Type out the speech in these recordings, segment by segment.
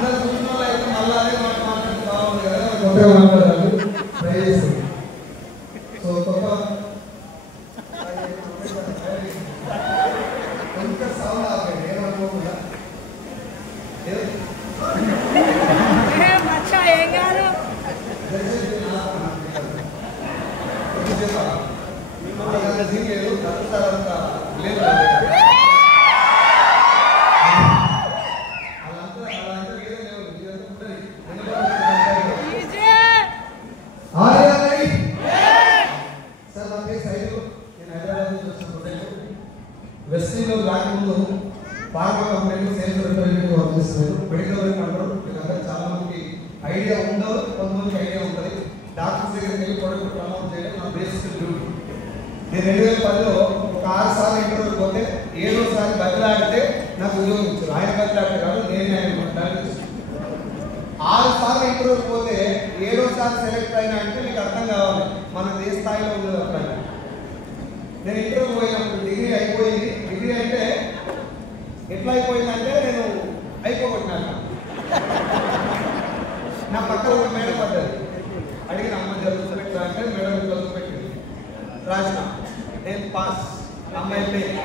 అందరు చూసిన వాళ్ళు అయితే మళ్ళీ అదే మాట మాట్లాడితే బాగుంది కదా, కొత్తగా మాట్లాడాలి ట్రై చేస్తుంది. సో కొత్త కొంచెం సౌండ్ ఆపండి, ఏమనుకోకుండా వెస్టింగ్లో రాకముందు ఫార్మా కంపెనీలో సేల్స్ రిప్రజెంటేటివ్ వర్క్ చేస్తున్నారు. మెడికల్ వర్క్ అంటారు. వీళ్ళందరూ చాలా మందికి ఐడియా ఉండదు, కొంతమందికి ఐడియా ఉంటుంది. డాక్టర్స్ దగ్గరికి వెళ్ళి ప్రొడక్ట్ ప్రమోట్ చేయడం నా బేసిక్ డ్యూటీ. నేను 2010లో ఒక 6 సార్లు ఇంటర్వ్యూకి పోతే 7వ సారి బదిలాడితే నాకు ఉద్యోగం ఇచ్చారు. ఆయన బదిలాడితే కాదు, నేను ఆయన 6 సార్లు ఇంటర్వ్యూకి పోతే 7వ సారి సెలెక్ట్ అయినా అంటే మీకు అర్థం కావాలి మనది ఏ స్థాయిలో ఉండదు. అక్కడ నేను ఇంటర్వ్యూ పోయినప్పుడు డిగ్రీ అయిపోయింది. డిగ్రీ అంటే ఎట్లా అయిపోయిందంటే నేను అయిపోగొట్టినాను. నా పక్కన ఒక మేడం పడ్డది. అడిగిన అమ్మ చదువు పెట్టా అంటే మేడం చదువు పెట్టింది, రాసిన, నేను పాస్, అమ్మాయి ఫెయిల్.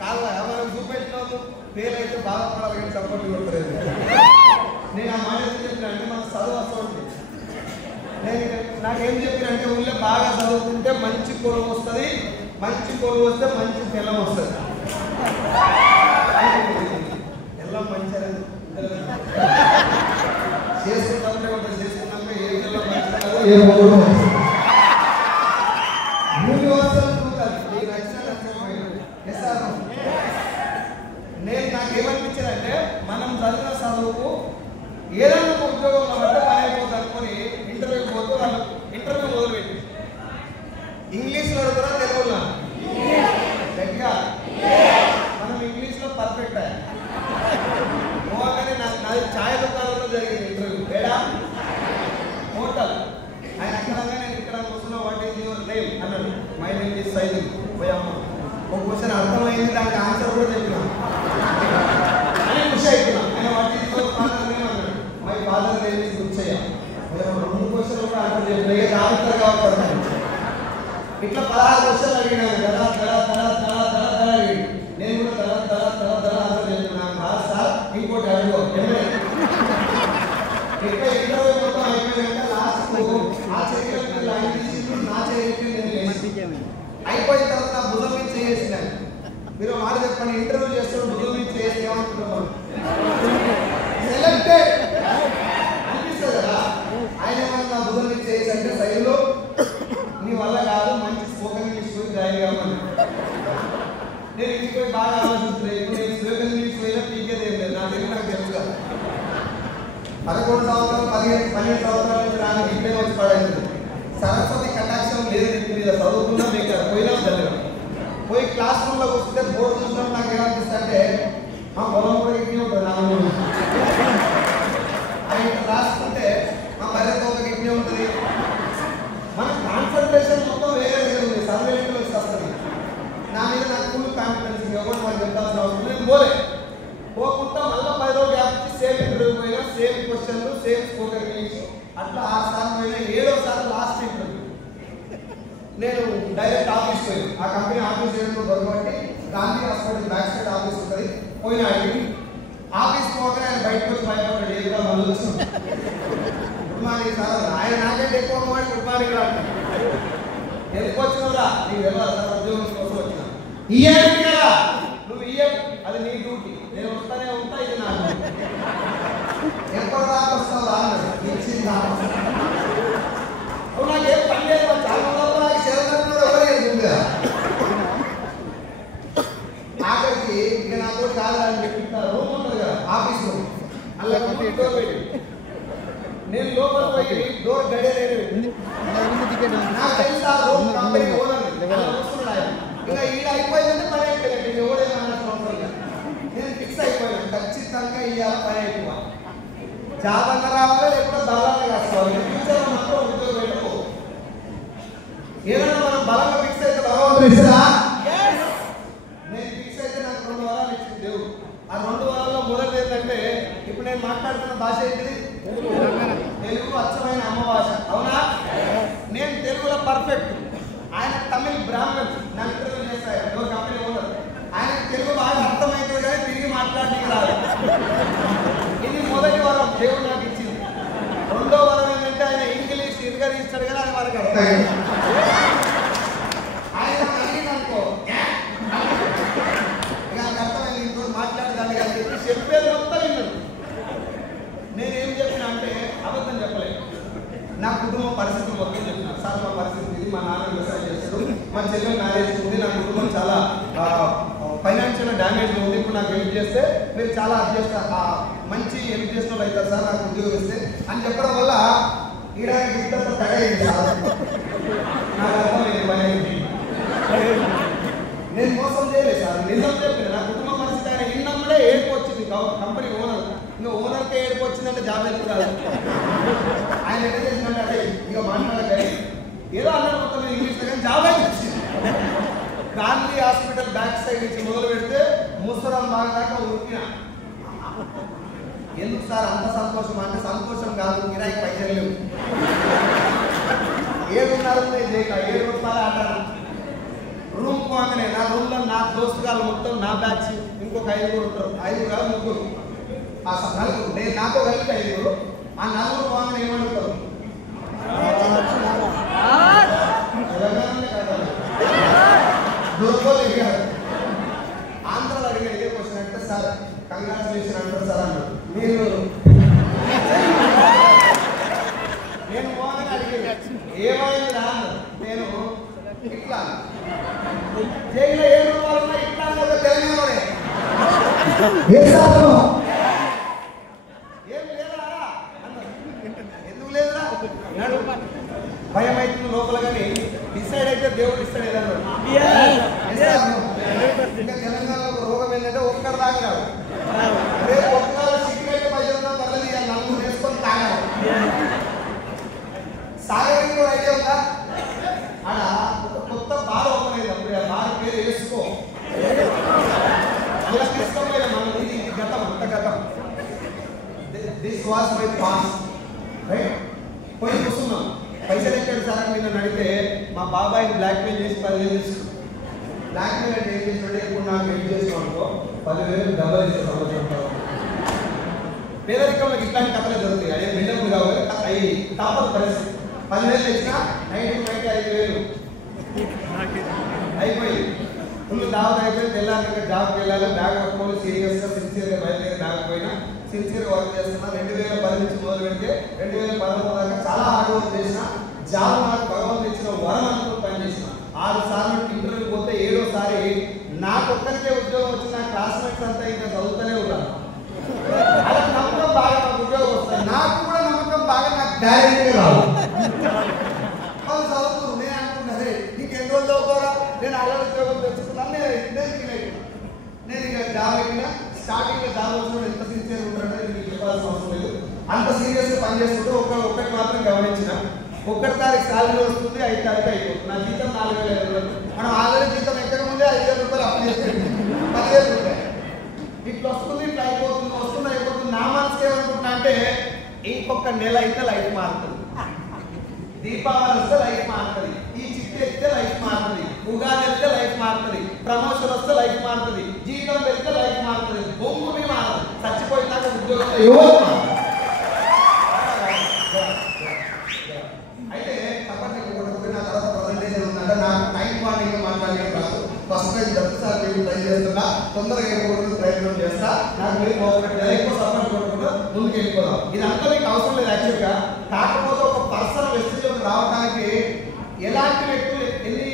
కాదు మనం చూపెట్టినాము, ఫెయిల్ అయితే బాధపడాలి కానీ సపోర్ట్ కొట్టలేదు. నేను ఆ మాట ఎందుకు చెప్పిన అంటే మన చదువు వస్తుంది. నేను నాకేం చెప్పినంటే ఊళ్ళో బాగా చదువుకుంటే మంచి కొలువు వస్తుంది, మంచి కొలువు వస్తే మంచి తెల్లం వస్తుంది. తెల్లం మంచి చేసుకుంటే చేసుకున్నాక ఏ తెల్లం మంచి ఏ యూనివర్సల్ ట్రూత్ అది నీకు నచ్చిన నేను నాకేమనిపించానంటే మనం చదివిన చదువుకు ఏదైనా ఒక ఉద్యోగంలో అంటే పని అయిపోతుంది అనుకుని ఇంటర్వ్యూకి పోతే వాళ్ళు ఇంటర్వ్యూ మొదలుపెట్టి ఇంగ్లీష్లో అడుగుతారా తెలుగులో గట్టిగా మనం ఇంగ్లీష్లో పర్ఫెక్ట్ అయ్యా. పోగానే నాది ఛాయ్ దుకాణంలో జరిగింది ఇంటర్వ్యూ. ఏడా హోటల్ ఆయన అక్కడంగా నేను ఇక్కడ వస్తున్నా, వాట్ ఈజ్ యువర్ నేమ్ అన్నాడు. My name is Saidul. పోయామ్మ ఒక క్వశ్చన్ అర్థమైంది, దానికి ఆన్సర్ కూడా చెప్పినా అని ఖుషి అవుతున్నా. ఆయన what is your father name అన్నాడు. My father name is Gucchayya. 2 క్వశ్చన్లు కూడా ఆన్సర్ చెప్పిన. ఇక జాగ్రత్తగా కావచ్చు. ఇట్లా 16 క్వశ్చన్లు అడిగినాను కదా, అడిగి నేను కూడా ఆన్సర్ చెప్తున్నాను. కాదు సార్ ఇంకోటి అడుగు. ఇట్లా ఇంటర్వ్యూ మొత్తం అయిపోయినాక లాస్ట్ ఆ చర్యలు ఆయన తీసుకుంటూ నా చర్యలు అయిపోయిన తర్వాత నా భుజం మీద చేసినాను. మీరు మాట చెప్పండి, ఇంటర్వ్యూ చేస్తే భుజం మీద చేసి ఏమనుకుంటున్నాను సెలెక్టెడ్ అనిపిస్తుంది కదా. ఆయన నా భుజం మీద చేసి అంటే శైలిలో నీ వల్ల కాదు, మంచి స్పోకెన్ ఇంగ్లీష్ పోయి జాయిన్ కావాలి. నేను ఇంటికి పోయి బాగా ఆలోచిస్తున్నాను. ఇప్పుడు నేను స్పోకెన్ ఇంగ్లీష్ పోయినా పీకేది ఏం లేదు. నా దగ్గర నాకు తెలుసు కదా. 11 సంవత్సరాలు 12 సంవత్సరాల నుంచి నాకు ఇంటే వచ్చి పడైంది. సరస్వతి కటాక్షం లేదు మీద చదువుకున్నా మీకు పోయినా చదివా. పోయి క్లాస్ రూమ్లో కూర్చుంటే బోర్డు చూసినప్పుడు నాకు ఏమనిపిస్తుంది అంటే మా పొలం కూడా ఇంటి ఉంటుంది. నా ఆయన రాసుకుంటే మా బర్రె తోక ఇంటి ఉంటుంది. మన కాన్సన్ట్రేషన్ మొత్తం వేరే ఉంది. సర్వేలో వస్తుంది. నా మీద నాకు ఫుల్ కాన్ఫిడెన్స్. ఎవరు నాకు చెప్పాల్సిన అవసరం లేదు. పోకుండా మళ్ళీ 10 రోజులు గ్యాప్ ఇచ్చి సేమ్ ఇంటర్వ్యూ పోయినా, సేమ్ క్వశ్చన్లు, సేమ్ స్పోకెన్ ఇంగ్లీష్. అట్లా 6 సార్లు పోయినా. 7వ సారి లాస్ట్ ఇంటర్వ్యూ నేను డైరెక్ట్ ఆఫీస్ పోయి, ఆ కంపెనీ ఆఫీస్ చేయడంలో దొరకబట్టి Gandhi hospital back side office ఉంటుంది. పోయిన అడిగి ఆఫీస్ పోగానే ఆయన బయటకు వచ్చి భయపడ్డాడు. ఏ కూడా మళ్ళీ వచ్చాం గుడ్ మార్నింగ్ సార్. ఆయన నాకంటే ఎక్కువ మాట గుడ్ మార్నింగ్ రా ఎందుకు వచ్చినవురా, నీకు వెళ్ళాలి సార్, ఉద్యోగం కోసం వచ్చినా. ఇయ్యండి కదా నువ్వు అది నీ డ్యూటీ. నేను వస్తానే ఉంటా, ఇది నా డ్యూటీ. ఎప్పుడు దాకా వస్తావు రాదు ఇచ్చింది నాకేం పని లేదు. చాలా నాకు శరీరం ఎవరికి ఉంది. ఆఖరికి ఇక నాతో కాదని చెప్పిస్తారు. రూమ్ ఉంటుంది కదా ఆఫీస్లో, అలా డోర్ పెట్టి నేను లోపల పోయి డోర్ గడియలేదు. నాకు తెలుసా రూమ్ కంపెనీ ఓనర్ వస్తున్నాడు ఆయన. ఇంకా ఈడ అయిపోయిందంటే పని అయిపోయింది. ఎవడేమన్నా నేను ఫిక్స్ అయిపోయాను, ఖచ్చితంగా ఇవాళ పని అయిపోవాలి. జాబ్ అన్న రావాలి, లేకపోతే దళాన్ని కాసుకోవాలి. ఫ్యూచర్ మాత్రం ఉద్యోగం పెట్టుకో. ఏదైనా మనం బలంగా ఫిక్స్ అయితే భగవంతుడు ఇస్తారా? నాకు ఇంటర్వ్యూ చేస్తాయి ఎవరు కంపెనీ ఓనర్. ఆయన తెలుగు బాగా అర్థమవుతుంది కానీ తిరిగి మాట్లాడడానికి రాదు. ఇది మొదటి వరం దేవుడు నాకు ఇచ్చింది. రెండో వరం ఏంటంటే ఆయన ఇంగ్లీష్ ఇస్తాడు కానీ అది మనకు అర్థం. ఆయన అనుకో అర్థమైంది ఇంకో మాట్లాడదాన్ని కానీ చెప్పి చెప్పేది మొత్తం విన్నాను. నేనేం చెప్పినా అంటే అబద్ధం చెప్పలేదు. నా కుటుంబ పరిస్థితులు మొత్తం చెప్పిన. సార్ మా పరిస్థితి ఇది, మా నాన్న వ్యవసాయం చేస్తాడు, మా చెల్లెలు మ్యారేజ్ ఉంది, నా కుటుంబం చాలా ఫైనాన్షియల్ డ్యామేజ్ ఉంది, ఇప్పుడు నాకు హెల్ప్ చేస్తే మీరు చాలా మంచి హెల్ప్ చేసిన వాళ్ళు అవుతారు సార్, నాకు ఉద్యోగం ఇస్తే అని చెప్పడం వల్ల ఈడ ఇద్దరు తగైంది. నాకు అర్థమైంది పని అయింది. నేను మోసం చేయలేదు సార్, నిజం చెప్పిన. నా కుటుంబ పరిస్థితి ఆయన విన్నప్పుడే ఏడుపు వచ్చింది. కంపెనీ ఓనర్ ఇంకా ఓనర్కే ఏడుపు వచ్చిందంటే జాబ్ ఎందుకు కాదు. ఆయన ఎట్లా చేసిందంటే అదే ఇక మాట్లాడగా ఏదో అన్నారు మొత్తం ఇంగ్లీష్లో కానీ జాబ్ అయితే వచ్చింది. గాంధీ హాస్పిటల్ బ్యాక్ సైడ్ నుంచి మొదలు పెడితే ముసరం బాగా దాకా ఉరికిన. ఎందుకు సార్ అంత సంతోషం అంటే సంతోషం కాదు, కిరాయి పైసలు లేవు. 7 రూపాయలు ఆటాను. రూమ్ పోగానే నా రూమ్లో నా దోస్తుగాళ్ళు మొత్తం నా బ్యాచ్ ఇంకొక 5 ఉంటారు. 5 కాదు 3. ఆ నలుగురు నేను నాతో కలిపి 5. ఆ 4 పోగానే ఏమడుగుతారు ఆంధ్రాలో అడిగిన ఇదే క్వశ్చన్ అంటే సార్ కంగ్రాచులేషన్ అంటారు సార్ అన్నారు. నేను పోగానే అడిగేది ఏమైంది రా అన్నారు. నేను ఇట్లా జైల్లో 7 రూపాయలు ఇట్లా తెలంగాణలోనే ఏం లేదా అన్నారు. ఎందుకు లేదా భయం అవుతుంది లోపల కానీ డిసైడ్ అయితే దేవుడు ఇస్తాడు ఏదన్నా. ఇంకా తెలంగాణలో ఒక రోగం ఏంటంటే ఒక్కడి దాకా రాదు. రేపు ఒక్కరు సిగరెట్ పైసలు పర్లేదు ఇక 4 వేసుకొని తాగాలి. సాగరికి కూడా ఐడియా ఉందా? ఆడ ఒక కొత్త బార్ ఓపెన్ అయింది. అప్పుడు ఆ బార్ పేరు వేసుకో అలా తీసుకోలేదు. మనం ఇది గతం అంత గతం. This was my past right. పోయి కూర్చున్నాం. పైసలు ఎక్కడ సార్ నిన్న నడితే మా బాబాయిని బ్లాక్మెయిల్ చేసి 10,000 తీసుకున్నాం. బ్లాక్మెయిల్ అంటే ఏం చేసినట్టే ఇప్పుడు నాకు హెల్ప్ చేసాం అనుకో 10,000 డబ్బులు ఇస్తే సంవత్సరం. పేదరికంలో ఇట్లాంటి కథలే జరుగుతాయి. అదే బిల్డప్ కావాలి అవి తప్పదు పరిస్థితి. 10,000 తెచ్చినా 5,000 అయిపోయింది. ఫుల్ దావత్ అయిపోయింది. తెల్లారి జాబ్కి వెళ్ళాలి, బ్యాగ్ పట్టుకొని సీరియస్గా సిన్సియర్గా బయలుదేరి రాకపోయినా సిన్సియర్గా వర్క్ చేస్తున్నా. 2010 నుంచి మొదలు పెడితే 2013 దాకా చాలా హార్డ్ వర్క్ చేసిన. జాబ్ నాకు భగవంతుడు ఇచ్చిన వరం అనుకుని పనిచేసిన. 6 సార్లు ఇంటర్వ్యూ పోతే 7వ సారి నాకు ఒక్కరికే ఉద్యోగం వచ్చిన. నా క్లాస్మేట్స్ అంతా ఇంకా చదువుతూనే ఉన్నాను. అలా నమ్మకం బాగా నాకు ఉద్యోగం వస్తుంది. నాకు కూడా నమ్మకం బాగా నాకు గ్యారెంటీ రాదు. వాళ్ళు చదువుతున్నారు. నేను అనుకున్నదే నీకు ఎన్ని రోజులు చదువుకోరా, నేను అలా ఉద్యోగం తెచ్చుకున్నాను. నేను ఇక జాబ్ ఎక్కినా. స్టార్టింగ్ లో జాబ్ వచ్చినప్పుడు ఎంత సిన్సియర్ ఉంటారంటే మీకు చెప్పాల్సిన అవసరం లేదు. అంత సీరియస్గా పనిచేస్తుంటే ఒక్కటి మాత్రం గమనించిన. 1 తారీఖు సాలరీ వస్తుంది, 5 తారీఖు అయిపోతుంది. నా జీతం 4,500. మనం ఆల్రెడీ జీతం ఎక్కక ముందే 5,000 రూపాయలు అప్పు చేస్తుంది. 10,000 రూపాయలు ఇట్లా వస్తుంది, ఇట్లా అయిపోతుంది, వస్తుంది అయిపోతుంది. నా మనసుకి ఏమనుకుంటున్నా అంటే ఇంకొక నెల అయితే లైఫ్ మారుతుంది. దీపావళి వస్తే లైఫ్ మారుతుంది, ఈ చిట్టి ఎత్తే లైఫ్ మారుతుంది, ఉగాది వెళ్తే లైఫ్ మారుతుంది, ప్రమోషన్ వస్తే లైఫ్ మారుతుంది, జీతం వెళ్తే లైఫ్ మారుతుంది. భూమి మారదు. చచ్చిపోయినాక ఉద్యోగం అయితే నా తర్వాత ప్రజెంటేషన్ ఉందంటే నాకు టైం వార్నింగ్ మాట్లాడలేదు కాదు. ఫస్ట్ టైం సార్ మీరు ట్రై చేస్తున్నా, తొందరగా వెళ్ళకూడదు ప్రయత్నం చేస్తా. నాకు మీరు మోపెట్టాలి, ఎక్కువ సపోర్ట్ కొట్టుకుంటూ ముందుకు వెళ్ళిపోదాం. ఇదంతా మీకు అవసరం లేదు యాక్చువల్గా. కాకపోతే ఒక పర్సనల్ వెస్టిలోకి రావడానికి ఎలాంటి వ్యక్తులు ఎన్ని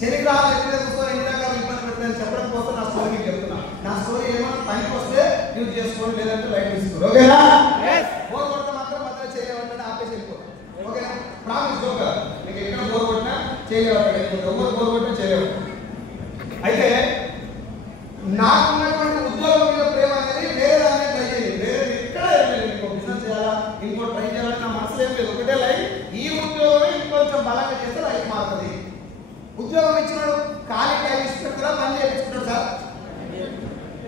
శనిగ్రహాలు ఎక్కడ చూసుకొని ఎన్ని రకాల ఇబ్బంది పెడతాయని చెప్పడం కోసం నా స్టోరీ చెప్తున్నా. నా స్టోరీ ఏమైనా పనికి వస్తే యూజ్ చేసుకోండి, లేదంటే లైట్ తీసుకోండి. ఓకేనా? బోర్ కొడితే మాత్రం మధ్యలో చేయలేమంటే ఆపేసి వెళ్ళిపోతాం. ఓకేనా? Promise okay. మీకు ఎక్కడ బోర్ కొట్టినా చేయలేమంటే ఎవరు బోర్ కొట్టినా చేయలేము. అయితే నాకున్నటువంటి ఉద్యోగం మీద ప్రేమ అనేది వేరే దాన్ని ట్రై చేయాలి. వేరే ఎక్కడ లేదు. ఇంకో బిజినెస్ చేయాలా, ఇంకో ట్రై చేయాలని నా మనసులో ఏం లేదు. ఒకటే లైఫ్. ఈ ఉద్యోగమే ఇంకొంచెం బలంగా చేస్తే లైఫ్ మారుతుంది. ఉద్యోగం ఇచ్చినాడు ఖాళీ టైం ఇస్తున్నా పని చేయించుకుంటాడు సార్.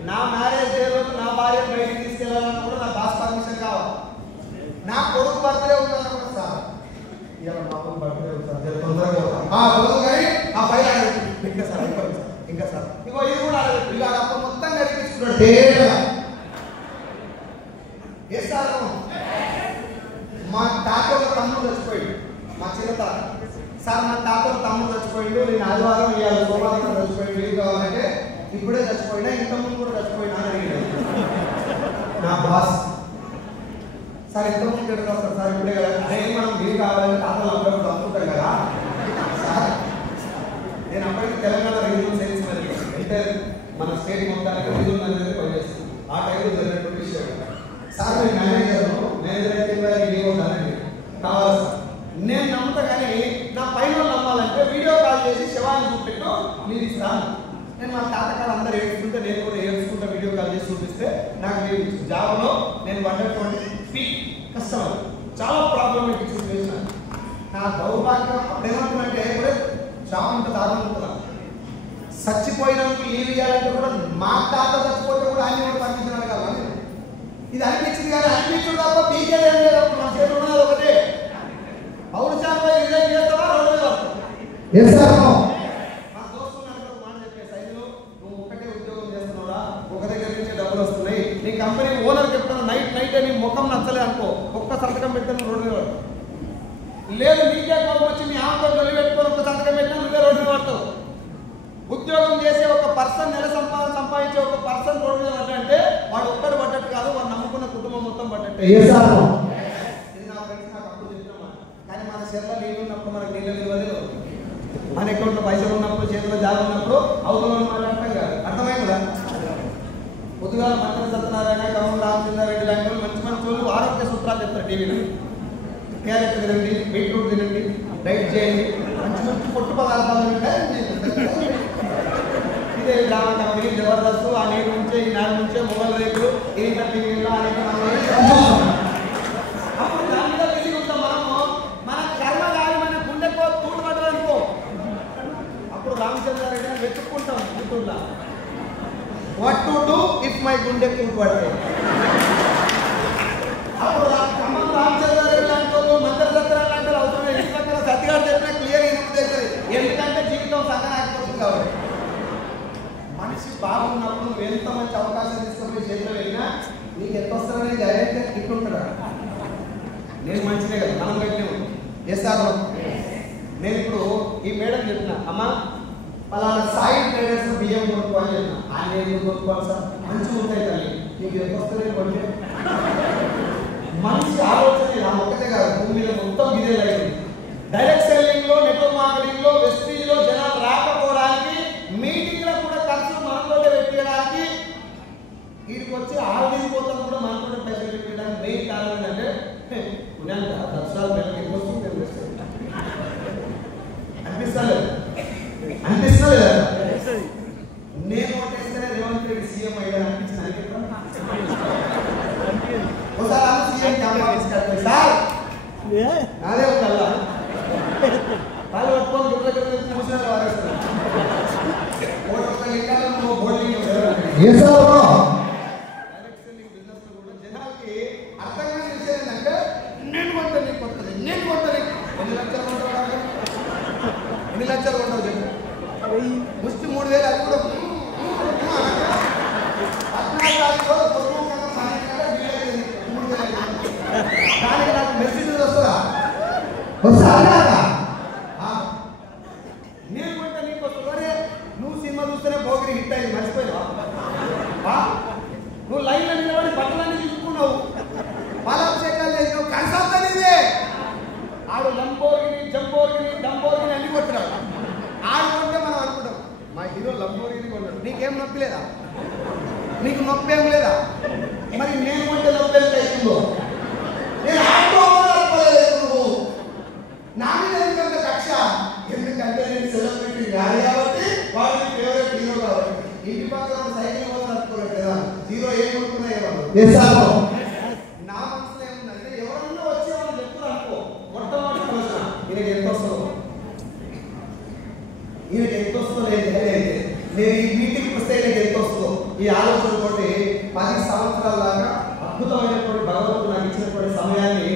నా మ్యారేజ్ డే రోజు నా భార్య బయటికి తీసుకెళ్ళాలన్నా కూడా నా బాస్ పర్మిషన్ కావాలి. నా కొడుకు బర్త్డే ఉండాలన్నా కూడా సార్ ఇవాళ మా బర్త్డే ఉంది సార్ తొందరగా రోజు కానీ ఆ తేడా. ఏ సార్ మా తాత తమ్ముడు చచ్చిపోయాడు, మా చిన్న తాత. సార్ మా తాత తమ్ముడు చచ్చిపోయాడు, నేను ఆదివారం ఇవాళ సోమవారం చచ్చిపోయాడు, లీవ్ కావాలంటే ఇప్పుడే చచ్చిపోయినా ఇంతకుముందు కూడా చచ్చిపోయినా అని అడిగాడు నా బాస్. సార్ ఇంతకుముందు ఎక్కడ వస్తారు సార్, ఇప్పుడే కదా. అదే మనం లీవ్ కావాలని తాతలు అప్పుడప్పుడు అనుకుంటాం కదా సార్. నేను అప్పటికి తెలంగాణ రీజనల్ సేల్స్ మేనేజర్, అంటే మన స్టేట్ మొత్తానికి రీజనల్ మేనేజర్ పనిచేస్తాను. ఆ టైంలో జరిగినటువంటి విషయం సార్, నేను మేనేజర్ అయితే లీవ్ అవుతానండి కావాలి సార్. నేను నమ్ముతా కానీ నా పైన నమ్మాలంటే వీడియో కాల్ చేసి శవాన్ని చూపెట్టు లీవ్ ఇస్తాను. నేను మా తాతకాలు అందరూ ఏడ్చుకుంటే నేను కూడా ఏడ్చుకుంటా వీడియో కాల్ చేసి చూపిస్తే నాకు లీవ్ ఇచ్చింది. జాబ్లో నేను పడ్డటువంటి పీక్ కస్టమర్, చాలా ప్రాబ్లమేటిక్ సిచ్యువేషన్. నా దౌర్భాగ్యం అప్పుడేమంటున్నంటే కూడా షాప్ ఇంత దారుణం ఉంటుందా, చచ్చిపోయినందుకు లీవ్ ఇవ్వాలంటే కూడా మా తాత చచ్చిపోతే కూడా ఆయన కూడా పంపించినాడు కదా. ఇది అనిపించింది కానీ అనిపించడం తప్ప పీకేది ఏం లేదు. మన చేతులు ఉన్నది ఒకటే, అవును సార్ రిజైన్ చేస్తావా రోడ్డు మీద మా దోస్తులు నాకు మాట చెప్పే సైజులో నువ్వు ఒకటే ఉద్యోగం చేస్తున్నావురా, ఒక దగ్గర నుంచి డబ్బులు వస్తున్నాయి, నీ కంపెనీ ఓనర్ చెప్తాను నైట్ అని ముఖం నచ్చలేదు అనుకో, ఒక్క సంతకం పెట్టాను రోడ్డు మీద పడతావు. లేదు నీకే కోపం వచ్చి మీ ఆమెతో డొల్లి పెట్టుకొని ఒక్క సంతకం పెట్టినా నువ్వే రోడ్డు మీద పడతావు. ఉద్యోగం చేసే ఒక పర్సన్ నెల సంపాదించే ఒక పర్సన్ రోడ్డు మీద పడ్డంటే వాడు ఒక్కడు పడ్డట్టు కాదు, వాడు నమ్ముకున్న కుటుంబం మొత్తం పడ్డట్టే. ఇది నా ఫ్రెండ్స్ నాకు అప్పుడు చెప్పినమాట. కానీ మన చేతిలో నీళ్ళు ఉన్నప్పుడు మనకు నీళ్ళు ఇవ్వలేదు, మన అకౌంట్లో పైసలు ఉన్నప్పుడు చేతిలో జాబ్ ఉన్నప్పుడు అవతల మాట్లాడటం కాదు. అర్థమైంది కదా. పొద్దుగా మంత్రి సత్యనారాయణ, కమల్ రామచంద్రారెడ్డి లాంటి వాళ్ళు మంచి మంచి వాళ్ళు ఆరోగ్య సూత్రాలు చెప్తారు టీవీలో. క్యారెట్ తినండి, బీట్రూట్ తినండి, డైట్ చేయండి, మంచి మంచి పొట్టు పదార్థాలు ఇదే డ్రామా కంపెనీ జబర్దస్త్, ఆ నేటి నుంచే ఈ నాడు నుంచే మొబైల్ రేట్లు ఈ టీవీలో అప్పుడు దాని మీద బిజీగా ఉంటాం మనము. మన కర్మ కాదు, మన గుండెకో తూడు పడదు అనుకో. అప్పుడు రామచంద్రారెడ్డి వెతుక్కుంటాం యూట్యూబ్లో, what to do if my గుండె తూడు పడితే. అప్పుడు ఖమ్మం రామచంద్రారెడ్డి లాంటి వాళ్ళు, మంత్రి సత్యనారాయణ లాంటి వాళ్ళు అవసరం లేదు. ఇంటి పక్కన సత్యగారు చెప్పినా క్లియర్ అయినప్పుడు ఎందుకంటే జీవితం సగనాకపోతుంది కాబట్టి. మనిషి బాగున్నప్పుడు నువ్వు ఎంత మంచి అవకాశం తీసుకొని చేతిలో వెళ్ళినా నీకు ఎంత వస్తారని డైరెక్ట్ ఇట్లుంటాడు. నేను మంచిదే కదా, మనం పెట్టినే ఉంటాం. చేస్తాను. నేను ఇప్పుడు ఈ మేడం చెప్పిన, అమ్మ పలానా సాయి ట్రేడర్స్ బియ్యం కొనుక్కోని చెప్పిన. ఆయన ఏం కొనుక్కోవాలి సార్, మంచిగా ఉంటాయి తల్లి, నీకు ఎంత వస్తుంది కొంటే. మనిషి ఆలోచన నా ఒక్కటే కాదు, భూమి మీద మొత్తం ఇదే లైన్. డైరెక్ట్ సెల్లింగ్ లో, నెట్వర్క్ మార్కెటింగ్ లో, వెస్టీజ్ లో జనాలు రాకపోవడానికి, మీటింగ్ లో కూడా ఖర్చులు మనతోటే పెట్టడానికి, వీడికి వచ్చి ఆర్డీకి పోతాం కూడా మనతోటే పైసలు పెట్టడానికి మెయిన్ కారణం ఏంటంటే పుణ్యానికి దర్శనాలు నెలకి ఎక్కువ వస్తుంది అనిపిస్తలేదు. అనిపిస్తలేదు నేను ఓటేస్తేనే రేవంత్ రెడ్డి సీఎం అయ్యాడు అనిపించింది. ఒకసారి సీఎం క్యాంప్ సార్ అదే ఒక వాళ్ళు పట్టుకొని గుడ్ల కింద మూసినారు వారేస్తారు. జనాలకి అర్థం కాని విషయం ఏంటంటే నేను కొంట నీకు కొట్టదు, నేను కొంట నీకు ఎన్ని లక్షలు కొంటావు, ఎన్ని లక్షలు కొంటావు చెప్పు. ముష్టి 3000 అది కూడా 14 దానికి నాకు మెసేజ్ వస్తుందా? వస్తా నేను కొంటే నీకు వస్తుంది. నువ్వు సినిమా చూస్తేనే భోగిరి హిట్ అయింది, మర్చిపోయినా? నువ్వు లైన్లో నిలబడి బట్టలన్నీ చూసుకున్నావు, పాలాభిషేకాలు చేసినావు, కన్సల్ట్ ఇదే. ఆడు లంబోర్గిని, జంబోర్గిని, డంబోర్గిని అన్ని కొట్టినాడు. ఆడు కొంటే మనం అనుకుంటాం మా హీరో లంబోర్గిని కొన్నాడు. నీకేం నొప్పి లేదా? నీకు నొప్పి ఏం లేదా? మరి నేను కొంటే నొప్పి ఎంత అవుతుందో? నేను ఆడుకోవాలి, నా మీద ఎందుకంటే కక్ష, ఎందుకంటే నేను సెలబ్రిటీ కాదు కాబట్టి, వాడు ఫేవరెట్ హీరో కాబట్టి. ఇంటి పక్కన సైకిల్ కూడా నడుపుకోలేదు కదా, హీరో ఏం కొనుక్కున్నా నా మనసులో ఏముందంటే ఎవరన్నా వచ్చి వాళ్ళు చెప్తారు అనుకో, మొట్టమొదటి ప్రశ్న ఈయనకి ఎంత వస్తుందో, ఈయనకి ఎంత వస్తుందో లేదు. నేను ఈ మీటింగ్కి వస్తే ఈయనకి ఎంత వస్తుందో ఈ ఆలోచనతోటి 10 సంవత్సరాల దాకా అద్భుతమైనటువంటి భగవంతుడు నాకు ఇచ్చినటువంటి సమయాన్ని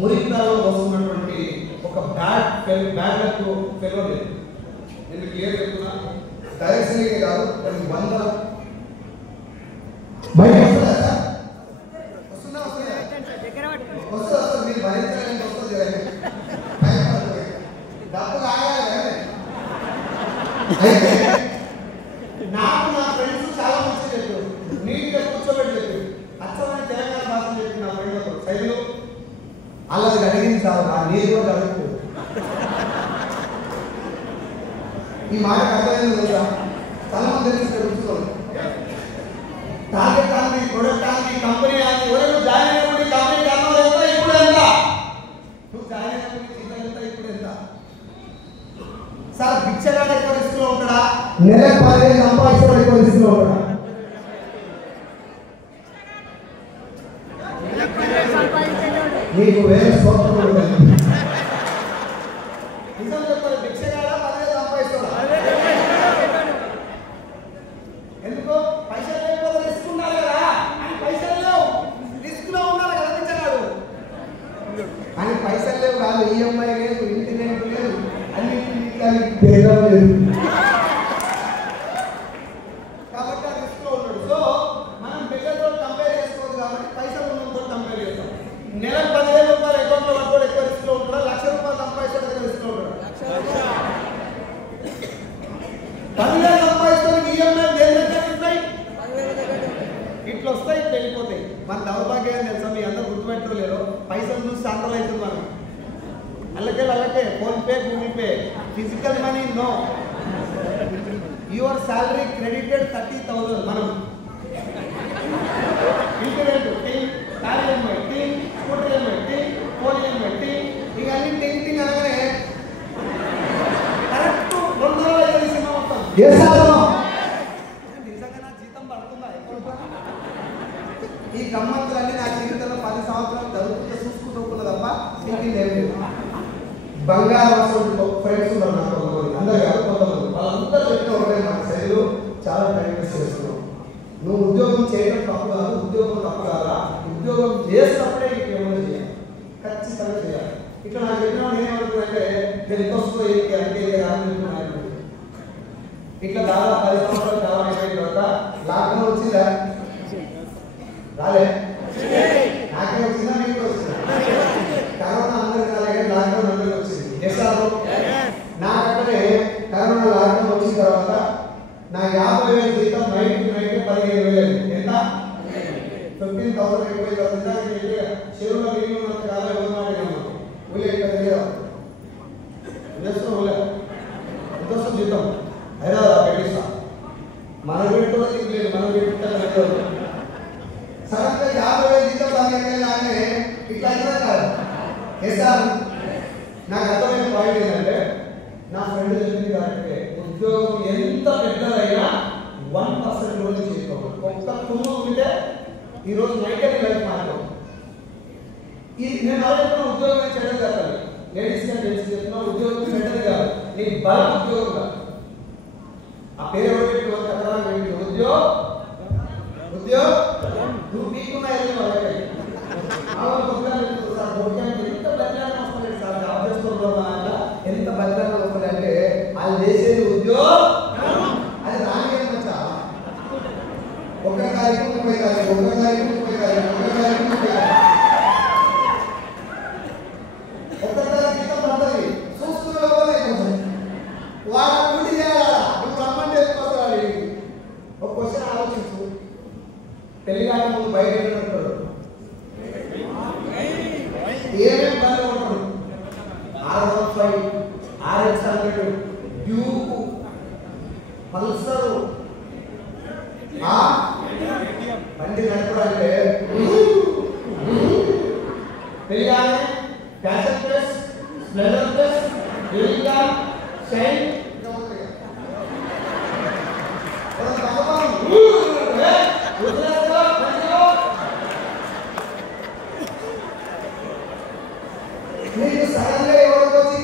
మురికాలో వస్తున్నటువంటి ఒక బ్యాడ్ లక్ ఫెలో లేదు. నేను క్లియర్ చెప్తున్నా, డైరెక్ట్ సెల్లింగ్ కాదు, కొన్ని బయట వస్తుందా సార్? వస్తుందా? వస్తుంది. మీరు భరించడానికి వస్తుంది. డబ్బు కాగాలి. అయితే నాకు నా ఫ్రెండ్స్ చాలా మంచి చెప్పారు. నీట్గా కూర్చోబెట్టి చెప్పారు. అచ్చమైన తెలంగాణ భాష చెప్పి నా ఫ్రెండ్ సైదులు అల్లది అడిగింది సార్. నా నీరు కూడా అడుగుతుంది. ఈ మాట అర్థమైంది తెలుసా? చాలా మంది తెలిసి తెలుసుకోండి. టార్గెట్ ఆంది, ప్రొడక్ట్ ఆంది, కంపెనీ ఆంది. ఎవరైనా జాయిన్ అయినప్పుడు కంపెనీ టర్నోవర్ ఎంత, ఇప్పుడు ఎంత? నువ్వు జాయిన్ అయినప్పుడు జీతం ఎంత, ఇప్పుడు ఎంత? సార్ బిచ్చగాడు ఎక్కువ రిస్క్ లో ఉంటాడా, నెల 10,000 సంపాదించడం ఎక్కువ రిస్క్ లో ఉంటాడా? నీకు వేరే స్తోత్రం ఉంటుంది. నిజం చెప్పాలి. బిచ్చగాడా 10,000 సంపాదిస్తాడా? ఎందుకో పైసలు లేకపోతే రిస్క్ ఉండాలి కదా. అని పైసలు లేవు, రిస్క్ లో ఉండాలి కదా బిచ్చగాడు. అని పైసలు లేవు కాదు, ఈఎంఐ లేదు, ఇంటి రెంట్ లేదు, అన్నింటినీ లేదు. కాబట్టి ఆ రిస్క్ లో ఉన్నాడు. సో మనం బిగ్గరతో కంపేర్ చేసుకోవచ్చు. కాబట్టి పైసలు ఉన్నతో కంపేర్ చేస్తాం. నెలకు 10,000 రూపాయలు అకౌంట్ లో పట్టుకోవడం ఎక్కువ రిస్క్ లో ఉంటాడు, 1,00,000 రూపాయలు సంపాదించడం ఎక్కువ రిస్క్ లో ఉంటాడు. 10,000 సంపాదిస్తానికి ఈఎంఐ ఇట్లా వస్తాయి, ఇట్లా వెళ్ళిపోతాయి. మన దౌర్భాగ్యం తెలుసా? మీ అందరూ గుర్తుపెట్టలేరు. పైసలు చూసి సంతలు అవుతుంది మనం. అలాగే PhonePe, Google Pay, physical money no. Your salary credited 30,000 మనం ఇంటర్నెట్ టింగ్, కార్ ఈఎంఐ టింగ్, స్కూటర్ ఈఎంఐ టింగ్, ఫోన్ ఈఎంఐ టింగ్, ఇక అన్ని టింగ్ టింగ్ అనగానే కరెక్ట్ 250 సినిమా మొత్తం. నిజంగా నా జీతం పడుతుందా? ఈ గమ్మత్తులన్నీ నా జీవితంలో 10 సంవత్సరాలు జరుగుతుంటే చూసుకుంటూ ఉంటుంది తప్ప టింగ్ ఏం లేదు. బంగారం ఫ్రెండ్స్ ఉన్నారు నాకు కొంతమంది, అందరు కాదు కొంతమంది. వాళ్ళందరూ చెప్పిన ఒకటే మన శైలిలో చాలా టైం వేస్ట్ చేస్తున్నావు. నువ్వు ఉద్యోగం చేయడం తప్పు కాదు, ఉద్యోగం తప్పు కాదా, ఉద్యోగం చేసినప్పుడే నీకు ఏమైనా చేయాలి, ఖచ్చితంగా చేయాలి. ఇక్కడ నాకు చెప్పిన నేనేమనుకుంటే నేను ఎంత వస్తుందో ఏంటి అంటే రానుకుంటున్నాను. ఇట్లా దాదాపు 10 సంవత్సరాలు కాలం అయిపోయిన తర్వాత లాక్డౌన్ వచ్చిందా? రాలే. నాకే వచ్చిందా? మీకు వచ్చిందా? కరోనా అందరికి రాలే, లాక్డౌన్ అందరికి వచ్చింది. చేస్తారు నాకక్కడే కరోనా లాక్డౌన్ వచ్చిన తర్వాత నా 50,000 జీతం నైట్ 15,000. ఎంత? 15,000 అయిపోయిన తర్వాత చెరువులో నీళ్ళు ఉన్నంత కాలం ఇవ్వమాడినాము. ఊళ్ళో ఇక్కడ తెలియదు ఊళ్ళో ఎంత వస్తుంది జీతం? హైదరాబాద్ పెట్టిస్తా. మన వీటిలో లేదు, మన వీటిలో సడన్ గా 50,000 జీతం దాని ఇట్లా అయితే కాదు. సార్ నాకు అర్థమైన పాయింట్ ఏంటంటే నా ఫ్రెండ్ చెప్పింది కరెక్టే. ఉద్యోగం ఎంత పెద్దదైనా 1% రోజు చేసుకోవాలి. ఒక్క కుటుంబం ఉంటే ఈరోజు నైట్ అని లైఫ్ మాట్లాడు. నేను ఆలోచన ఉద్యోగం చేయడం కాదు, లేడీస్ గా తెలిసి చెప్తున్నా. ఉద్యోగం పెట్టదు కాదు, నీ బలం ఉద్యోగం కాదు. ఆ పేరు ఎవరు ఉద్యోగం నువ్వు మీకున్న వెళ్ళి వాళ్ళకి ఎంత బద్రాన్ని వస్తుంది సార్. జాబ్ చేసుకోవడం ఎంత బద్రాన్ని వస్తుంది అంటే వాళ్ళు చేసేది ఉద్యోగం. అది రాని మచ్చా 1 తారీఖు 30 తారీఖు 1 తారీఖు 30 తారీఖు 1 తారీఖు 30 తారీఖు 1 తారీఖు జీతం పడుతుంది. చూసుకునే లోపల వాళ్ళ డ్యూటీ చేయాలా? నువ్వు రమ్మంటే వస్తాడు. ఒక క్వశ్చన్ ఆలోచించు. పెళ్లి కాక ముందు బయట ఉంటాడు, ఏమేమి బండ్లు ఉంటాడు? R15, RX100, Duke, Pulsar. బండి నడపడాలంటే పెళ్ళాలి. ఫ్యాషన్ ప్లస్, స్ప్లెండర్ ప్లస్, యూనికా, షైన్. నీకు సడన్ గా ఎవరికి వచ్చి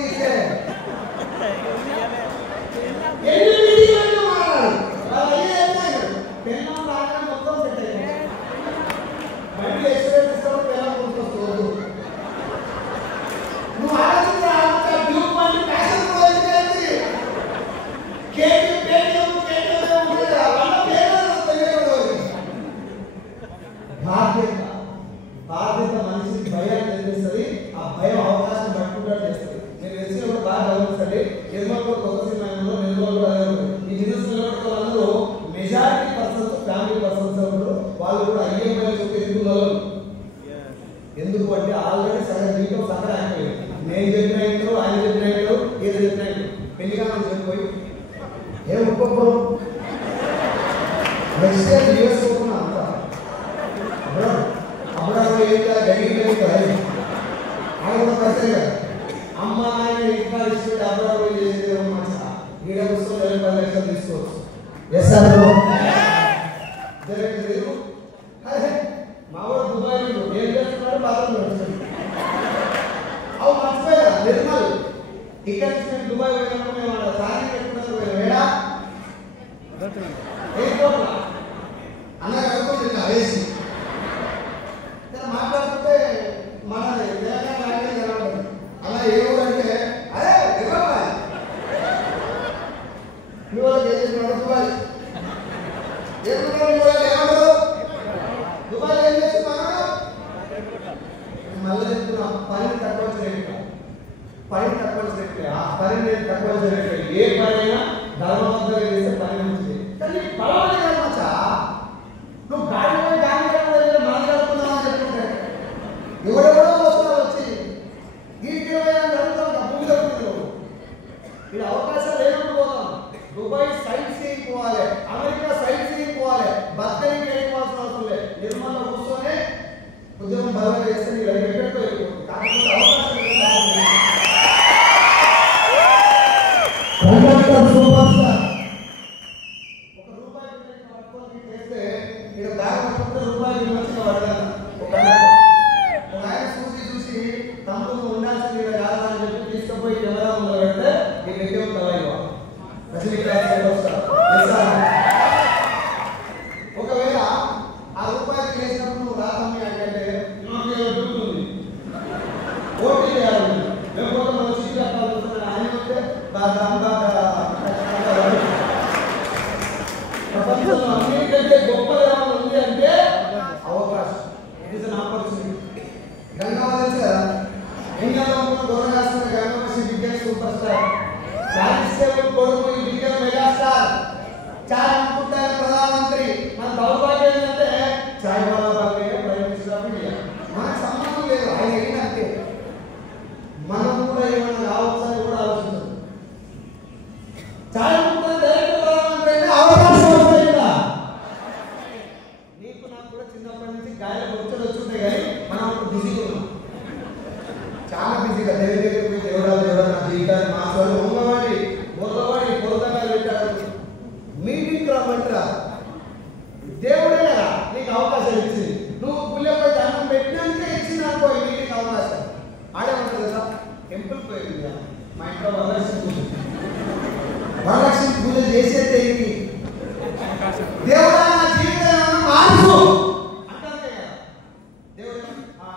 అంటే ఆల్రెడీ సగం జీవితం సగం అయిపోయింది. నేను చెప్పినట్టు ఆయన చెప్పినట్టు ఏదో చెప్పినట్టు పెళ్లిగా మనం చెప్పిపోయి ఏం ఒప్పుకోరు నెక్స్ట్ ఇయర్ యూఎస్ ఒప్పుకున్నా అంత అప్పుడు ఏం గడిగి ఆయన కూడా పరిచయం కదా అమ్మ ఆయన ఇంకా ఇష్టం అప్పుడు చేసేది మంచిగా ఈడ పుస్తకం 10 లక్షలు తీసుకోవచ్చు. ఎస్ సార్ లేదు అదే మా వాడు దుబాయ్ ఏం చేస్తున్నాడు బాగా అవు మర్చిపోయా నిర్మల్ ఇక్కడ నుంచి దుబాయ్ పోయినప్పుడు మేము అక్కడ సారీ పెట్టుకున్నాను వేడా ఎయిర్పోర్ట్ అన్న కనుక్కుంటున్నా వేసి మాట్లాడుతుంటే మన తెలంగాణ లాంగ్వేజ్ ఎలా ఉంటుంది అలా ఏ ఊరు అంటే అదే దుబాయ్ మీ వాళ్ళకి ఏం చేస్తున్నాడు దుబాయ్ ఏమంటారు దుబాయ్ ఏం చేస్తున్నాడు మళ్ళీ చెప్తున్నా పని తక్కువ చేయట్లేదు ఆ పని నేను తక్కువ చేయట్లేదు ఏ పని అయినా ధర్మబద్ధంగా చేసే పని మంచిది కానీ పడవని కాదు మచ్చా నువ్వు గాడి మాట్లాడుతున్నావు అని చెప్తుంటే ఎవరెవరో వస్తున్నారు వచ్చి ఈ జరుగుతుంది భూమి దొరుకుతుంది ఇది అవకాశం లేనప్పుడు పోతాం దుబాయ్ సైట్ సీయింగ్ పోవాలి అమెరికా సైట్ సీయింగ్ పోవాలి బద్దరికి వెళ్ళిపోవాల్సిన అవసరం లేదు నిర్మల్లో కూర్చొని ఉద్యోగం బలంగా చేస్తే నీకు ఎక్కడికో వెళ్ళిపోతుంది కాకపోతే అవకాశం సూపర్ స్టార్ ఒక రూపాయి పట్టుకొని చేస్తే ఇక్కడ బ్యాగ్ పట్టుకుంటే రూపాయి మంచిగా పడగలను ఒక ఆయన చూసి తమ్ముడు ఉండాల్సింది ఇక్కడ కాదని చెప్పి తీసుకుపోయి కెమెరా ముందు పెడితే ఈ వ్యక్తి ఉంటాయి ఒకవేళ ఆ రూపాయికి వేసినప్పుడు నువ్వు రాతమ్మి అంటే డ్యూటీ ఓటీ చేయాలి లేకపోతే మనం సీట్ కట్టాలి ఆయన వస్తే ప్రపంచంలో అన్నిటికంటే గొప్పది ఏమైనా ఉంది అంటే అవకాశం. It is an opportunity. Gangamma తెలుసు కదా ఇండియాలో గౌరవాల్సిన Gangamma biggest super star constable కొడుకు బిగ్గెస్ట్ మెగాస్టార్ చాయ్ అనుకుంటారు ప్రధానమంత్రి. మన దౌర్భాగ్యం ఏంటంటే చాయ్ వాలా బాగా ప్రైమ్ మినిస్టర్ ఆఫ్ ఇండియా మనకు సంబంధం లేదు. ఆయన ఏంటంటే మనం కూడా ఏమైనా కావచ్చని కూడా ఆలోచించారు. చాయ్ అనుకుంటారు డైరెక్ట్ ప్రధానమంత్రి అంటే అవకాశం వస్తుందా నీకు నాకు కూడా చిన్నప్పటి నుంచి గాయలు వచ్చుంటాయి కానీ మనం బిజీగా ఉన్నాం చాలా బిజీగా దేవుడి దేవుడా నా జీవితాన్ని మాట్లాడు ఉంగవాడి మొదలవాడి పొరదగా పెట్టాడు మీటింగ్ రమ్మంటారా దేవుడే కదా నీకు అవకాశం ఇచ్చింది. నువ్వు పుల్లెపై దండం పెట్టినాకే ఇచ్చింది అనుకో ఈ మీటింగ్ అవకాశం. ఆడేమంటారు కదా టెంపుల్ పోయింది మా ఇంట్లో వరలక్ష్మి పూజ చేసేది ఏంటి దేవుడా నా జీవితం మార్చు అంటారు కదా దేవుడు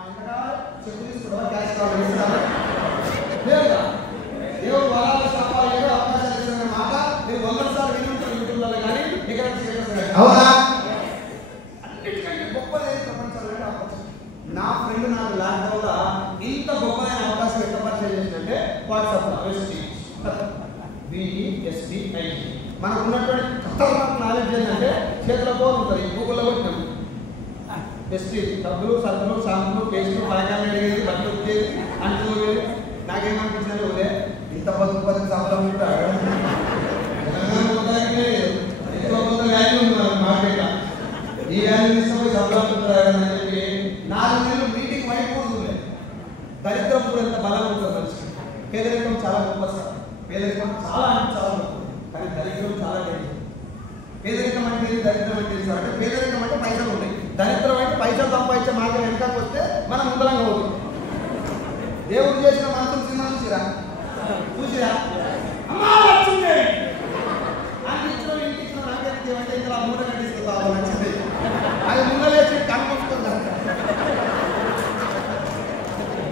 ఎంతగా చెప్పు తీసుకోవడం క్యాష్ కావాలి లేదా దేవుడు వరాలు సంపాదించే అవకాశాలు ఇస్తున్న మాట మీరు 100 సార్లు విని యూట్యూబ్లో కానీ ఇక్కడ అవునా అన్నిటికంటే గొప్పదైన ప్రపంచంలో అవకాశం. నా ఫ్రెండ్ నాకు లాక్డౌన్లో ఇంత గొప్పదైన అవకాశం ఎంత పరిచయం చేసిందంటే వాట్సాప్లో BESTI మనకు ఉన్నటువంటి ఖతర్నాక్ నాలెడ్జ్ ఏంటంటే చేతిలో ఫోన్ ఉంటుంది గూగుల్లో కొట్టినాం బెస్టీ డబ్బులు సరుకులు షాంపులు పేస్టులు పలకాలు అడిగేది బట్టలు వచ్చేది అంటూ నాకేమనిపించినట్టు ఉందే ఇంత బతుకు సంబరం ఉంటాడు తెలంగాణ మొత్తానికి ఎంతో కొంత వాల్యూ ఉంది మార్కెట్లో ఈ వాల్యూ తీసుకుపోయి సంబరం ఉంటారని చెప్పి 4 నెలలు మీటింగ్ వైపుతుంది. దరిద్రం కూడా ఎంత బలంగా ఉంటుంది మనిషి. పేదరికం చాలా గొప్ప సార్. పేదరికం చాలా అంటే చాలా గొప్ప కానీ దరిద్రం చాలా డేంజర్. పేదరికం అంటే దరిద్రం అంటే అంటే పేదరికం అంటే పైసలు ఉన్నాయి. దరిద్రం అంటే పైసలు సంపాదించే మార్గం వెనకాకి వస్తే మనం ముందరంగా అవుతుంది. దేవుడు చేసిన మనసులు సినిమా చూసిరా అమ్మా వచ్చింది నాకు ఇచ్చిన ఇంటికి ఇచ్చిన నాకే అంటే ఇంకా మూట కట్టిస్తుంది నచ్చింది అది ముందలేసి కనుమొస్తుందా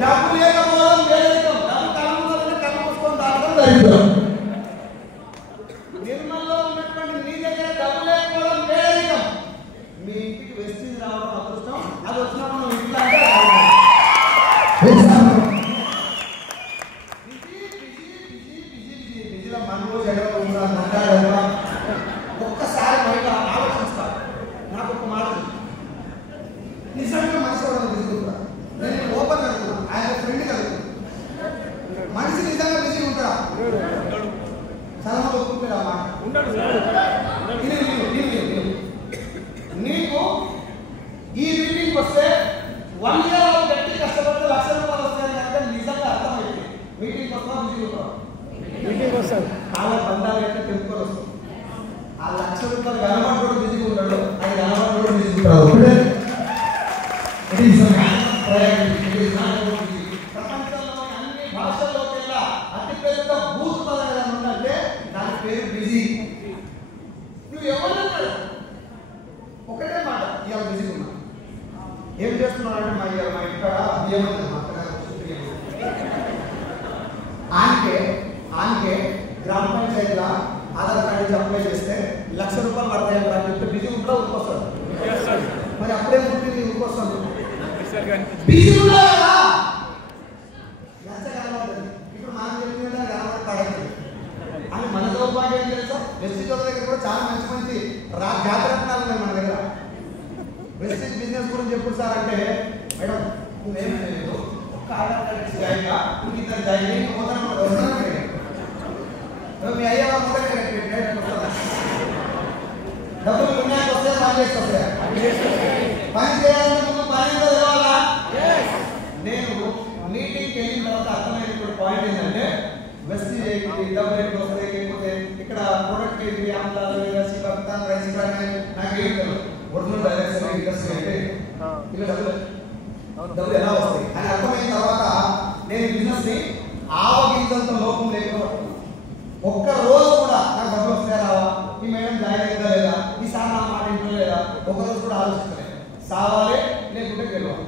డబ్బు లేకపోవడం పేదరికం డబ్బు కనుమొస్తుందంటే కనుమొసుకొని తాగడం దరిద్రం. నిర్మల్లో ఉన్నటువంటి మీ దగ్గర డబ్బు లేకపోవడం పేదరికం. మీ ఇంటికి వెస్టీజ్ రావడం అదృష్టం. అది వచ్చినప్పుడు నువ్వు ఇంట్లో బిజీలో మనలో జగన్ ఒక్కసారి బయట ఆలోచిస్తారు. నాకు ఒక మాట నిజంగా మనసు తీసుకుంటా నేను ఓపెన్ ఉండలేదు అన్నమాట. నీకు ఈ మీటింగ్ వస్తే 1 year గట్టి కష్టపడితే ₹1,00,000 వస్తాయని అంటే నిజంగా అర్థమైంది. మీటింగ్ వస్తా మీటింగ్ వస్తారు వాళ్ళ బంధాలు అయితే తెలుపుకొని వస్తుంది. ఆ ₹1,00,000 కనబడ్డోడు బిజీగా ఉంటాడు, అది కనబడ్డోడు బిజీగా ఉంటాడు. ప్రపంచంలోని అన్ని భాషల్లోకెల్లా అతిపెద్ద బూత్ పదం ఏదైనా ఉందంటే దాని పేరు బిజీ. నువ్వు ఎవరు ఒకటే మాట, ఇవాళ బిజీగా ఉన్నా, ఏం చేస్తున్నావు అంటే మా ఇక్కడ బియ్యం ఆన్కే గ్రామ పంచాయతీలో ఆధార్ కార్డు నుంచి అప్లై చేస్తే ₹1,00,000 పడతాయని అని చెప్తే బిజీ ఉంటే ఊరుకొస్తాడు. మరి అప్పుడే ఉంటుంది ఊరుకొస్తాను బిజీ ఉందా ఇప్పుడు మనం చెప్పిన కనబడి అని మన దౌర్భాగ్యం ఏం తెలుసా, వెస్టిజ్ దగ్గర కూడా చాలా మంచి మంచి జాతరత్నాలు ఉన్నాయి మన దగ్గర. వెస్టిజ్ బిజినెస్ గురించి ఎప్పుడు సార్ అంటే, మేడం నువ్వేం లేదు ఒక్క ఆధార్ కార్డు జాయిగా ఇద్దరు జాయిన్ వస్తాను మీ అయ్యా డబ్బులు ఉన్నాయని వస్తే పని చేసి వస్తాయా, పని చేయాలంటే ముందు పని తెలవాలా. నేను మీటింగ్కి వెళ్ళిన తర్వాత అర్థమైనటువంటి పాయింట్ ఏంటంటే, వెస్టిజ్ ఏంటి, డబ్బులు ఎక్కడ వస్తాయి, లేకపోతే ఇక్కడ ప్రొడక్ట్ ఏంటి, ఆమ్లాలు రైస్ నాకు ఏం తెలియదు. ఒరిజినల్ డైరెక్షన్ ఇండస్ట్రీ అంటే ఇలా డబ్బులు ఎలా వస్తాయి అని అర్థమైన తర్వాత నేను బిజినెస్ ని ఆవగించంత లోపం లేకుండా ఒక్క రోజు కూడా నాకు డబ్బులు వస్తాయా రావా, ఈ మేడం జాయిన్ అయిందా లేదా, ఈ సార్ నా మాట ఇంట్లో లేదా, ఒక రోజు కూడా ఆలోచించలేదు. సావాలే లేకుంటే గెలవాలి.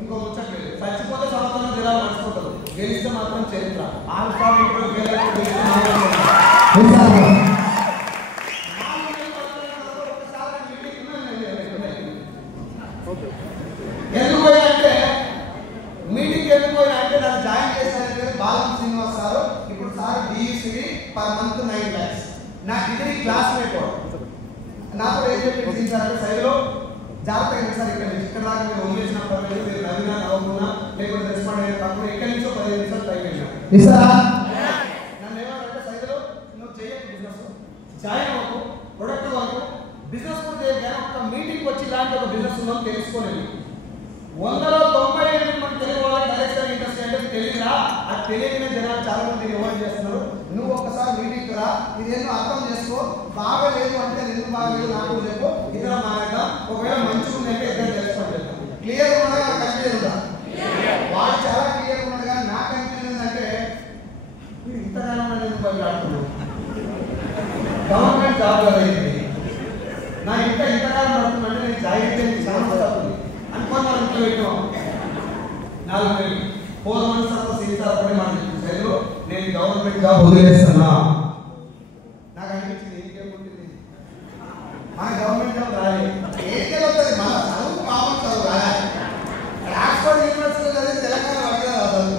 ఇంకో ముచ్చట్లేదు, చచ్చిపోతే సంవత్సరం జనాలు నడుచుకుంటారు, గెలిస్తే మాత్రం చరిత్ర. ఎందుకు అంటే మీటింగ్ ఎందుకు అంటే నన్ను జాయిన్ చేశారంటే బాలం శ్రీనివాస్ సార్, ఇప్పుడు సార్ డిఈసిడి పర్ మంత్ 9 lakhs. నా డిగ్రీ క్లాస్మేట్ నాతో ఏం చెప్పి సార్ అంటే సైడ్లో జాగ్రత్తగా సార్ ఇక్కడ నుంచి ఇక్కడ దాకా మీరు వదిలేసిన పర్లేదు, మీరు నవ్వినా నవ్వుకున్నా లేకపోతే రెస్పాండ్ అయిన తప్పుడు ఎక్కడి నుంచో 15 నిమిషాలు టైం అయినా నన్ను ఏమంటే సైడ్లో నువ్వు చేయకు బిజినెస్, జాయిన్ అవ్వకు, ప్రొడక్ట్ వరకు బిజినెస్ కూడా చేయగానే ఒక మీటింగ్ వచ్చి ఇలాంటి ఒక బిజినెస్ ఉందని తెలుసుకోలేదు. 198 మంది తెలుగు వాళ్ళకి డైరెక్షన్ ఇండస్ట్రీ అంటే తెలియదా, అది తెలియని జనాలు చాలా మంది ఇవ్వడం చేస్తున్నారు. నువ్వు ఒక్కసారి మీటింగ్ రా, ఇదేదో అర్థం చేసుకో, బాగా లేదు అంటే ఎందుకు బాగా లేదు నాకు చెప్పు, ఇద్దరు మానేద్దాం, ఒకవేళ మంచిగా ఉందంటే ఇద్దరు తెలుసుకోండి. క్లియర్ ఉండగా కన్ఫ్యూజన్ ఉందా, వాడు చాలా క్లియర్ ఉండగా నాకు కన్ఫ్యూజన్ ఏంటంటే ఇంతకాలం ఎందుకు బయలుదేరుతున్నాను, గవర్నమెంట్ జాబ్ కదా ఇది, నా ఇంతకాలం పడుతుందంటే నేను జాయిన్ చేసి సమస్య అవుతుంది అనుకున్నాను. ఇంట్లో పెట్టాం 4 నెలలు 4 months తర్వాత సీతాపడి మనం చదువు నేను గవర్నమెంట్ జాబ్ వదిలేస్తున్నా. నాకు అనిపించింది ఇంకేముంటుంది, మన గవర్నమెంట్ జాబ్ రాలేదు, ఏదవుతుంది మన చదువు కామన్ చదువు రాలేదు. ఆక్స్ఫర్డ్ యూనివర్సిటీలో చదివి తెలంగాణ చదువు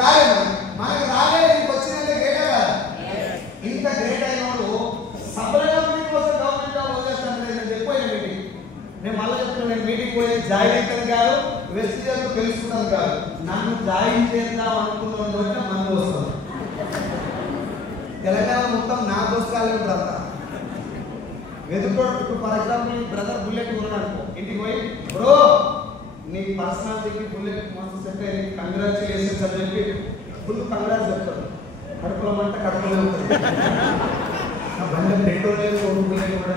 రాలేదు, మనకు రాలేదు. ఇంటికి వచ్చినంటే గ్రేటే కదా, ఇంత గ్రేట్ అయినోడు సప్లిమెంటరీ కోసం గవర్నమెంట్ జాబ్ వదిలేస్తాను. నేను చెప్పిపోయిన మీటింగ్, నేను మళ్ళీ చెప్తున్నాను, నేను మీటింగ్ పోయి జాయిన్ అవుతాను కాదు, వెస్టిజ్ తెలుసుకుంటాను కాదు, నన్ను జాయిన్ చేద్దాం అనుకున్న రోజున మందు వస్తుంది. తెలంగాణ మొత్తం నా దోస్తకాలే ఉంటారు అంతా వెతుక్కోడు. ఇప్పుడు ఫర్ ఎగ్జాంపుల్ బ్రదర్ బుల్లెట్ కొన్నాడు అనుకో, ఇంటికి పోయి బ్రో నీ పర్సనాలిటీకి బుల్లెట్ మస్తు సెట్ అయ్యి కంగ్రాచులేషన్స్ అని చెప్పి ఫుల్ కంగ్రాట్స్ చెప్తాడు. కడుపులో మంట కడుపులో ఉంటుంది, బండి పెట్రోల్ లేదు, బుల్లెట్ కూడా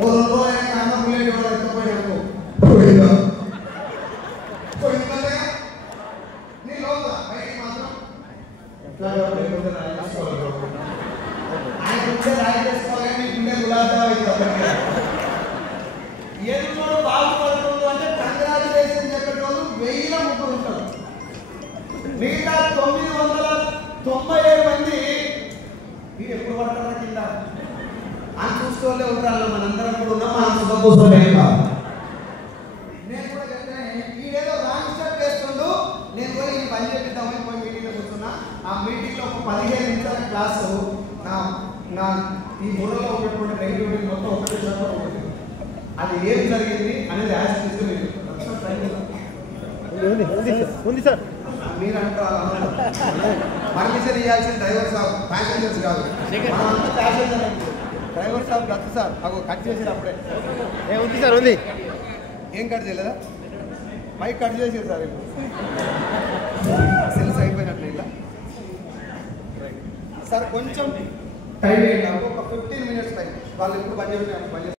ఓ 2 రోజులు అన్న బుల్లెట్ కూడా ఎత్తుకుపోయి అనుకో నీ లోపల బయటికి మాత్రం ఎట్లా ఆయన ఉంటే రాయి చేసుకోవాలి, నీ గుండె గులాబా అవుతుంది. ఎదురు బాగుపడుతుంది అంటే కంగ్రాచులేషన్ చెప్పేటోళ్ళు 1000 ముగ్గురు ఉంటారు, మిగతా 997 మంది మీరు ఎప్పుడు పడతారా కింద అని చూసుకోలే ఉంటారు. మనందరం కూడా ఉన్నాం, మనం సుఖపోసలే కాదు. నేను కూడా చెప్తాను, ఈడేదో రాంగ్ స్టెప్ వేస్తుండు, నేను పోయి ఈ పని చెప్పిద్దామని పోయి మీటింగ్లో కూర్చున్నా. ఆ మీటింగ్లో ఒక 15 నిమిషాల క్లాసు నా ఈ బుర్రలో ఉన్నటువంటి నెగిటివిటీ మొత్తం ఒకటి శాతం ఉంటుంది. అది ఏం జరిగింది అనేది యాజ్ తీసుకుని ఉంది సార్. మీరు అంటారు పర్మిషన్ ఇవ్వాల్సిన డ్రైవర్ సాబ్ ప్యాసింజర్స్ కాదు. మనమంతా ప్యాసింజర్ అంటే డ్రైవర్ సాబ్ కట్ సార్ అగో కట్ చేసారు అప్పుడే. ఉంది సార్ ఉంది. ఏం కట్ చేయలేదా? మైక్ కట్ చేసారు సార్ ఇప్పుడు సెల్స్ అయిపోయినట్లు ఇలా. సార్ కొంచెం టైం ఏంటి? ఒక 15 minutes టైం. వాళ్ళు ఎప్పుడు బంద్ చేసి